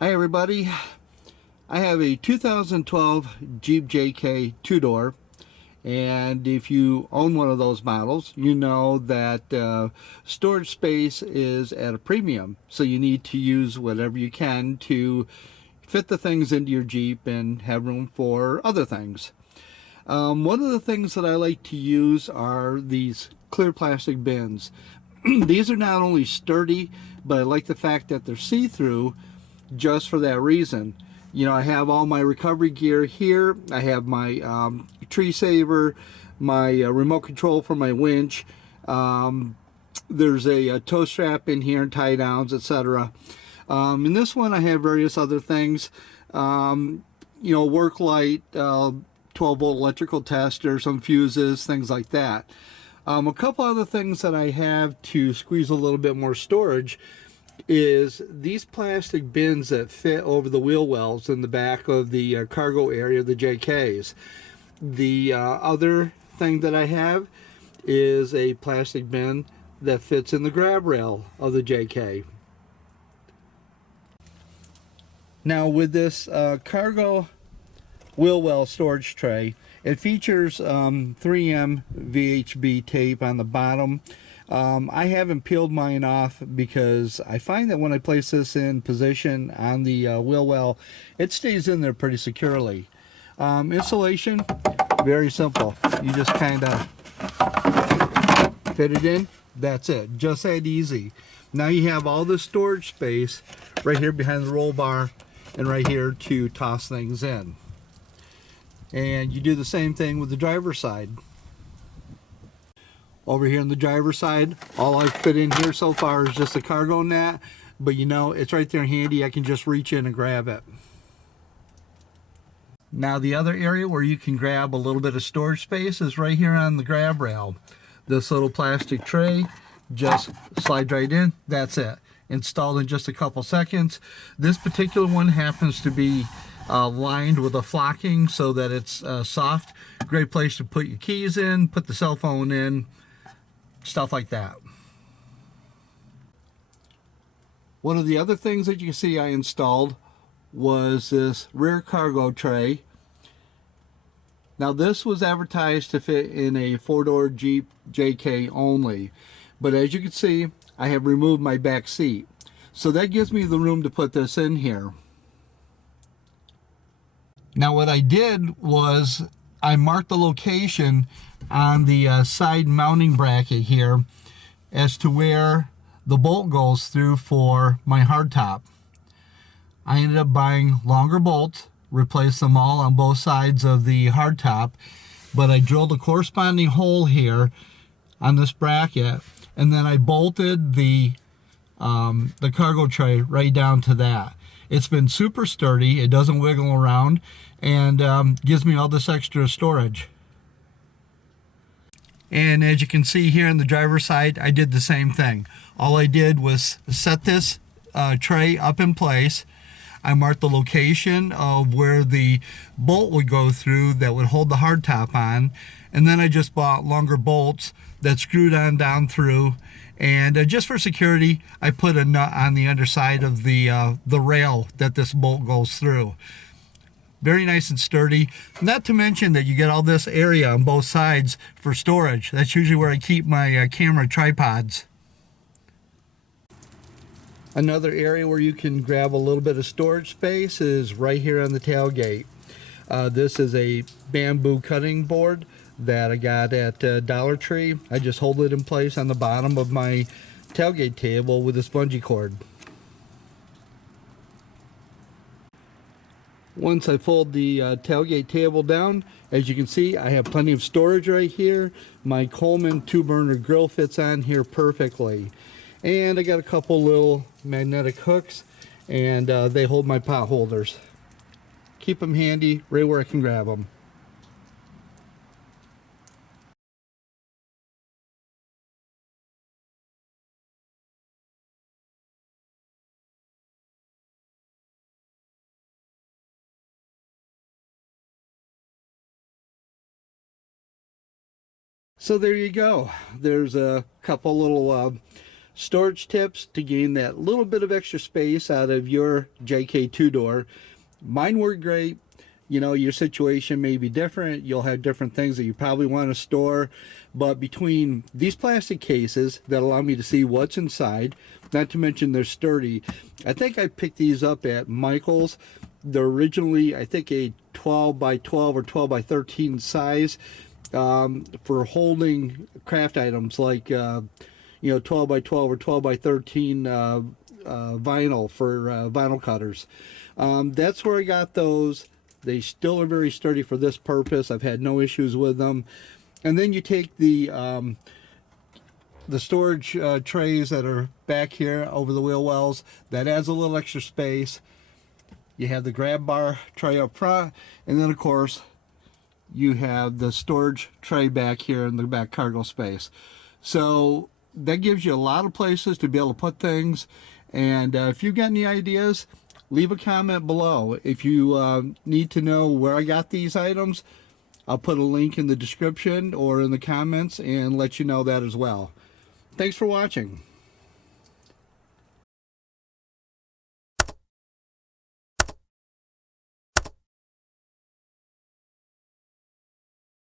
Hi everybody, I have a 2012 Jeep JK two-door, and if you own one of those models, you know that storage space is at a premium, so you need to use whatever you can to fit the things into your Jeep and have room for other things. One of the things that I like to use are these clear plastic bins. These are not only sturdy, but I like the fact that they're see-through just for that reason. You know, I have all my recovery gear here. I have my tree saver, my remote control for my winch. There's a tow strap in here and tie downs, etc. In this one I have various other things. You know, work light, 12-volt electrical tester, some fuses, things like that. A couple other things that I have to squeeze a little bit more storage is these plastic bins that fit over the wheel wells in the back of the cargo area of the JKs. The other thing that I have is a plastic bin that fits in the grab rail of the JK. Now with this cargo wheel well storage tray, it features 3M VHB tape on the bottom. I haven't peeled mine off because I find that when I place this in position on the wheel well, it stays in there pretty securely. Installation, very simple. You just kind of fit it in, that's it, just that easy. Now you have all this storage space right here behind the roll bar and right here to toss things in. And you do the same thing with the driver's side. Over here on the driver's side, all I've fit in here so far is just a cargo net, but you know, it's right there handy. I can just reach in and grab it. Now the other area where you can grab a little bit of storage space is right here on the grab rail. This little plastic tray just slides right in, that's it. Installed in just a couple seconds. This particular one happens to be lined with a flocking so that it's soft. Great place to put your keys in, put the cell phone in, stuff like that. One of the other things that you can see I installed was this rear cargo tray. Now this was advertised to fit in a four-door Jeep JK only, but as you can see, I have removed my back seat, so that gives me the room to put this in here. Now what I did was I marked the location on the side mounting bracket here as to where the bolt goes through for my hardtop. I ended up buying longer bolts, replaced them all on both sides of the hardtop, but I drilled a corresponding hole here on this bracket, and then I bolted the cargo tray right down to that. It's been super sturdy, it doesn't wiggle around, and gives me all this extra storage. And as you can see here on the driver's side, I did the same thing. All I did was set this tray up in place. I marked the location of where the bolt would go through that would hold the hardtop on, and then I just bought longer bolts that screwed on down through, and just for security I put a nut on the underside of the rail that this bolt goes through. Very nice and sturdy. Not to mention that you get all this area on both sides for storage. That's usually where I keep my camera tripods. Another area where you can grab a little bit of storage space is right here on the tailgate. This is a bamboo cutting board that I got at Dollar Tree. I just hold it in place on the bottom of my tailgate table with this bungee cord. Once I fold the tailgate table down, as you can see, I have plenty of storage right here. My Coleman 2-burner grill fits on here perfectly. And I got a couple little magnetic hooks, and they hold my pot holders. Keep them handy right where I can grab them. So there you go. There's a couple little storage tips to gain that little bit of extra space out of your JK two-door. Mine work great. You know, your situation may be different. You'll have different things that you probably want to store. But between these plastic cases that allow me to see what's inside, not to mention they're sturdy. I think I picked these up at Michael's. They're originally, I think, a 12 by 12 or 12 by 13 size for holding craft items like, you know, 12 by 12 or 12 by 13 vinyl for vinyl cutters. That's where I got those. They still are very sturdy for this purpose. I've had no issues with them. And then you take the storage trays that are back here over the wheel wells. That adds a little extra space. You have the grab bar tray up front, and then of course you have the storage tray back here in the back cargo space. So that gives you a lot of places to be able to put things. And if you've got any ideas, leave a comment below. If you need to know where I got these items, I'll put a link in the description or in the comments and let you know that as well. Thanks for watching.